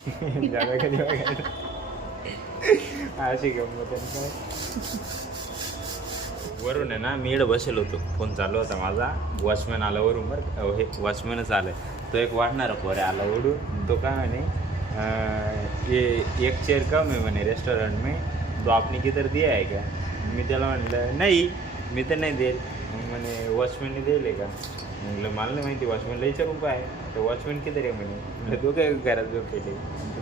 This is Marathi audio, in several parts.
जागा कधी बघायला अशी गंमत आहे काय. वरून आहे ना, मी इकडे बसेल होतो, फोन चालू होता माझा, वॉचमॅन आला वरून, बरं हे वॉचमॅनच आलं. तो एक वाढणारा पोरे आला ओढून, तो काय म्हणे ये एक चेअर कम आहे म्हणे रेस्टॉरंट में, तो आपने किधर दिया है क्या. मी त्याला म्हटलं नाही, मी तर नाही देईल. मग म्हणे वॉचमॅनने दिले का. म्हटलं मला नाही माहिती, वॉचमॅनला विचारून काय. तर वॉचमॅन किती रे म्हणे. म्हटलं तो काय घरात झोपेले,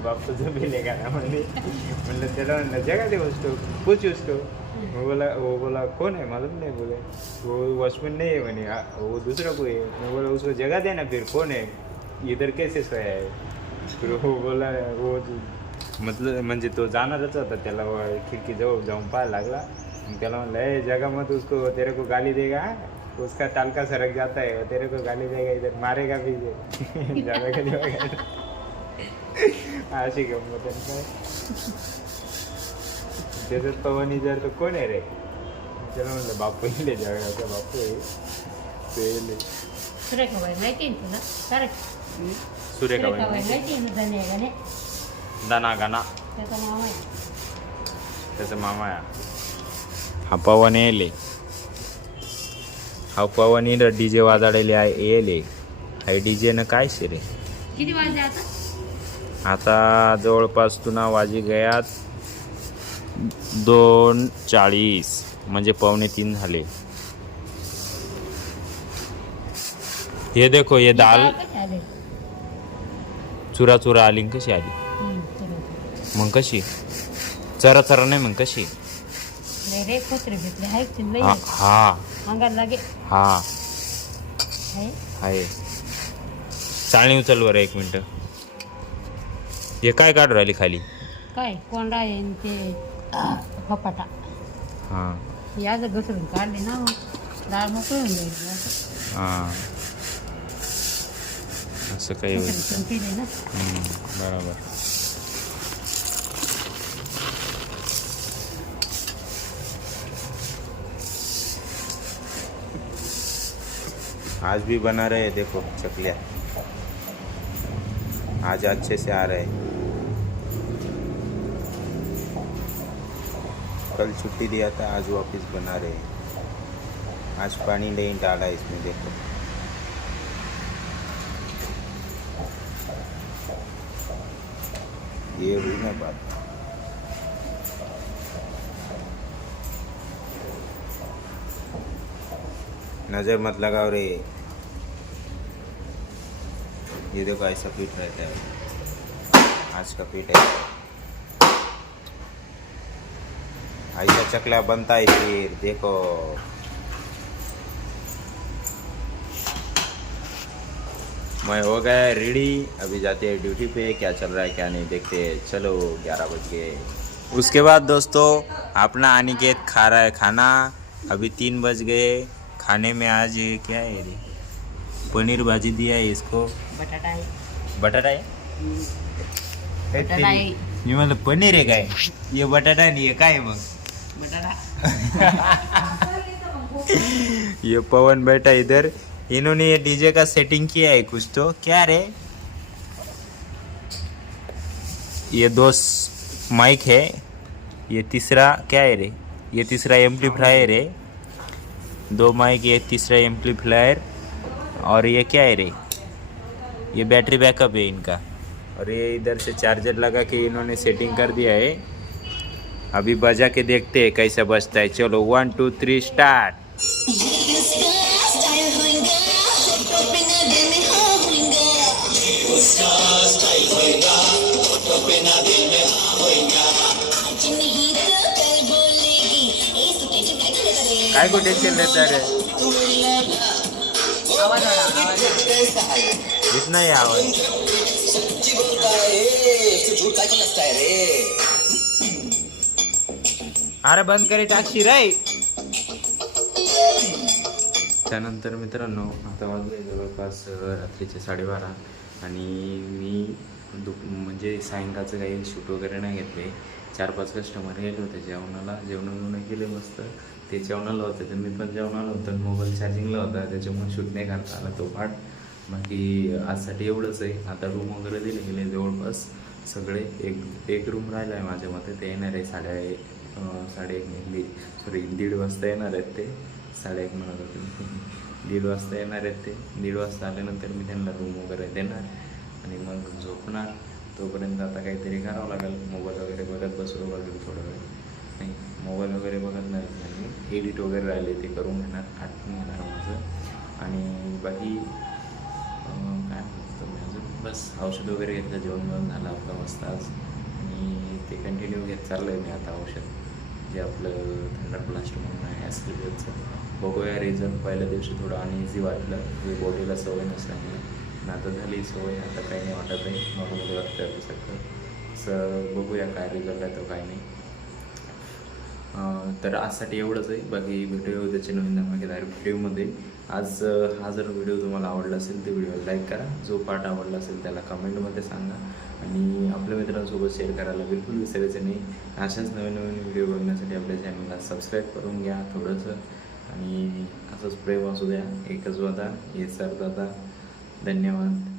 बाप झोपेले का म्हणे. म्हटलं त्याला म्हणलं जगा दे उसको, कुछ उसको. वो बोला कौन है मालूम नहीं. बोले वो वॉचमैन नहीं है मैंने, वो दूसरा कोई है. मैं बोला उसको जगह देना, फिर कौन है, इधर कैसे सोया है. फिर वो बोला वो मतलब म्हणजे तो जाणारच होता, त्याला खिडकी जवळ जाऊन पाहायला लागला. मग त्याला म्हणलं ए जगह मत उसको, तेरे को गाली देगा, उसका टाल का सरक जाता है, तेरे को गाली देगा, इधर मारेगा भी जे. जागा कधी बघायला अशी गंमत आहे काय. त्याच्यात पवनी जर तो कोण आहे रे. त्याला म्हणलं बापू येले, जगाचा बापू आहे तो येले. सुरेखाबाई माहिती आहे तुला. सुरेखाबाई माहिती आहे ना, धने गाणे दाना गाना त्याचा मामा आहे. त्याचा मामा आहे हा पवन येले. हा पवन येईल डीजे वाजाडलेले आहे येले. हा डीजे न काय शे रे. किती वाजले आता. आता जवळपास तुना वाजी गयात 2:40, म्हणजे 2:45 झाले. हे देखो हे दाल कसे आले. चुरा चुरा आली न कशी आली. मग कशी चरा चरा नाही, मग कशी. नाही रे, खोसरे भेटले आहे चिल्लई. हा हा अंगाला लागे हा आहे. आहे. चाळणी उचल बरं 1 मिनिट. हे काय काढू राहिली खाली. काय कोंडा आहे न ते फपाटा. हां याच घसरून काढले ना, डाळ मोकळी होऊन जाईल. हां असं काही होईल. केले ना. बरोबर. आज भी बना रहे हैं, देखो चकलिया आज अच्छे से आ रहे हैं. कल छुट्टी दिया था, आज वापस बना रहे हैं. आज पानी नहीं डाला इसमें, देखो. ये हुई ना बात. नजर मत लगाओ रे. ये देखो ऐसा पीठ रहता है, आज का पीठ है. ऐसा चकला बनता है फिर, देखो. मैं हो गया रेडी, अभी जाते हैं ड्यूटी पे. क्या चल रहा है क्या नहीं देखते. चलो 11 बज गए. उसके बाद दोस्तों अपना अनिकेत खा रहा है खाना. अभी 3 बज गए. खाने में आज ये क्या है रे, पनीर भाजी दिया है इसको. बटाटा आहे. बटाटा है. बटाटा आहे. मी म्हणलं पनीर आहे काय, ये बटाटा नाही ये काय मग. बटाटा. ये पवन बैठा इधर. इन्होंने ये डीजे का सेटिंग किया है कुछ तो. क्या रे, ये 2 माइक है, ये तीसरा क्या है रे, ये तीसरा एम्पलीफायर है. 2 माइक, ये तीसरा एम्पलीफायर. और ये क्या है रे, ये बैटरी बैकअप है इनका. और ये इधर से चार्जर लगा के इन्होंने सेटिंग कर दिया है. अभी बजा के देखते हैं कैसा बजता है. चलो 1 2 3 स्टार्ट. काय को टेंशन लेता रे. आवाज आला. इतना ही आवाज. अरे बंद करे टाकशी रे. त्यानंतर मित्रांनो आता वाजले जवळपास रात्रीचे 12:30. आणि मी म्हणजे सायंकाळचं काही शूट वगैरे नाही घेतले. 4-5 कस्टमर गेले होते जेवणाला. जेवण केले मस्त. ते जेवणाला होते तर मी पण जेवणाला होतं. मोबाईल चार्जिंगला होता, त्याच्यामुळे शूट नाही करता आला तो पार्ट. बाकी आजसाठी एवढंच आहे. आता रूम वगैरे दिले गेले जवळपास सगळे एक रूम राहिला आहे माझ्या मते. ते येणार आहे 1:30 वाजता येणार आहेत ते. 1:30 म्हणत होते 1:30 वाजता येणार आहेत ते. 1:30 वाजता आल्यानंतर मी त्यांना रूम वगैरे देणार आणि मग झोपणार. तोपर्यंत आता काहीतरी करावं लागेल. मोबाईल वगैरे बघत बसू लागेल थोडं वेळ. नाही, मोबाईल वगैरे बघत नाही, एडिट वगैरे राहिले ते करून घेणार, आठवून घेणार माझं. आणि बाकी काय म्हणतो मी अजून, बस औषध वगैरे घेतलं, जेवण झालं आपलं मस्त आज. आणि ते कंटिन्यू घेत चाललं आहे मी आता औषध, जे आपलं थंडर ब्लास्ट म्हणून आहे ॲस्क्रिजनचं. बघूया रिझल्ट. पहिल्या दिवशी थोडं अनइझी वाटलं, की बॉडीला सवय नसल्यामुळे. पण आता झाली सवय, आता काही नाही वाटत आहे, नॉर्मली वाटतं आहे सगळं. असं बघूया काय रिझल्ट आहे तो काय नाही. तर आजसाठी एवढंच आहे. बाकी व्हिडिओ त्याचे नवीन धमाकेदार व्हिडिओमध्ये. आज हा जर व्हिडिओ तुम्हाला आवडला असेल तर व्हिडिओ लाईक करा. जो पार्ट आवडला असेल त्याला कमेंटमध्ये सांगा आणि आपल्या मित्रांसोबत शेअर करायला बिलकुल विसरायचं नाही. अशाच नवीन नवीन व्हिडिओ बघण्यासाठी आपल्या चॅनलला सबस्क्राईब करून घ्या थोडंसं. आणि असंच प्रेम असू द्या. एकच वादा हे सर दादा. धन्यवाद.